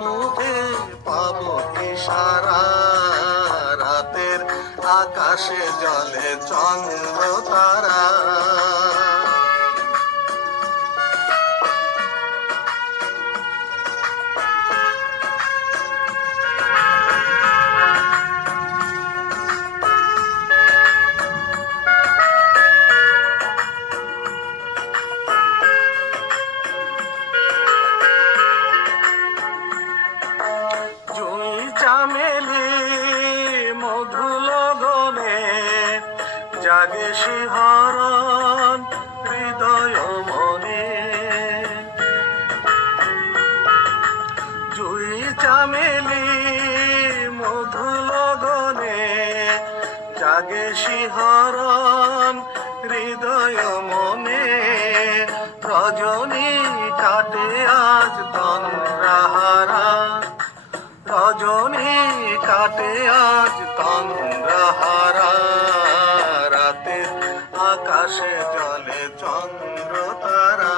সম্মুখে পাবো ইশারা। রাতের আকাশে জলে চন্দ্র তারা। চামেলি মধু লগনে জাগে শিহরণ হৃদয় মনে। জুই চামেলি মধু লগনে জাগে শিহরণ হৃদয় মনে। রজনী কাটে আজ তন্দ্রাহারা। রজনী কাটে আজ তন্দ্রাহারা। রাতে আকাশে জলে চন্দ্র তারা।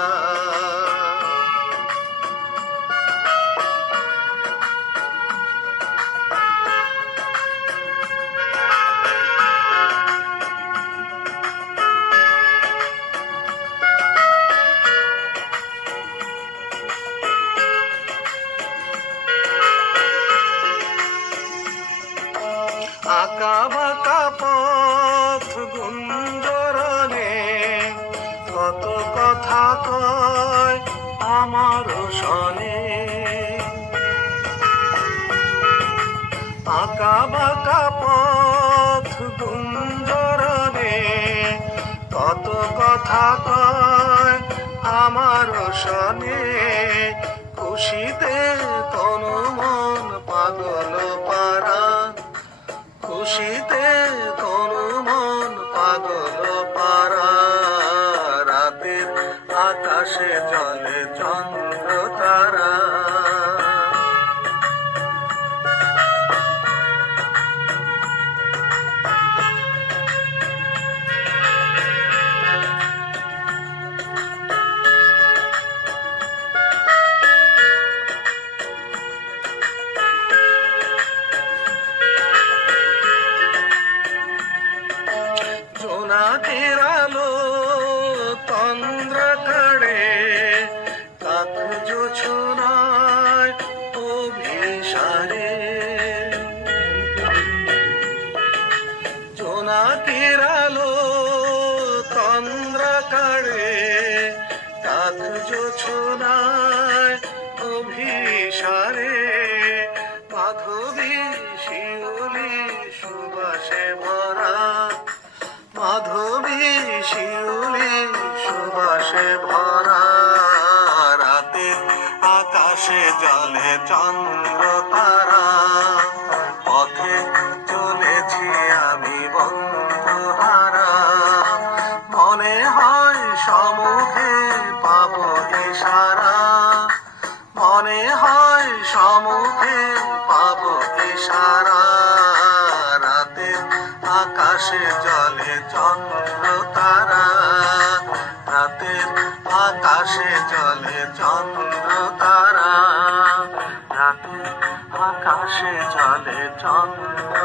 আঁকা বাঁকা পথ গুঞ্জরণে কত কথা কয় আমার শনে। আঁকা বাঁকা পথ গুঞ্জরণে কত কথা কয় আমার শনে। খুশিতে তনু মন পাগল পারা। খুশিতে তনু মন পাগল পারা। রাতের আকাশে জলে চন্দ্র তারা। জোনাকের আলো তন্দ্র কাড়ে কাক জোছনায় অভিসারে। জোনাকের আলো তন্দ্র কাড়ে কাক জোছনায় অভিসারে। মাধবী শিউলি সুবাসে ভরা। মাধবী শিউলি সুবাসে ভরা। রাতে আকাশে জলে চন্দ্র তারা। পথে চলেছি আমি বন্ধুহারা। মনে হয় সম্মুখে পাবো ইশারা। মনে হয় সম্মুখে পাবো ইশারা। রাতে আকাশে জলে চন্দ্র তারা। রাতের আকাশে জলে চন্দ্র তারা। রাতের আকাশে জলে চন্দ্র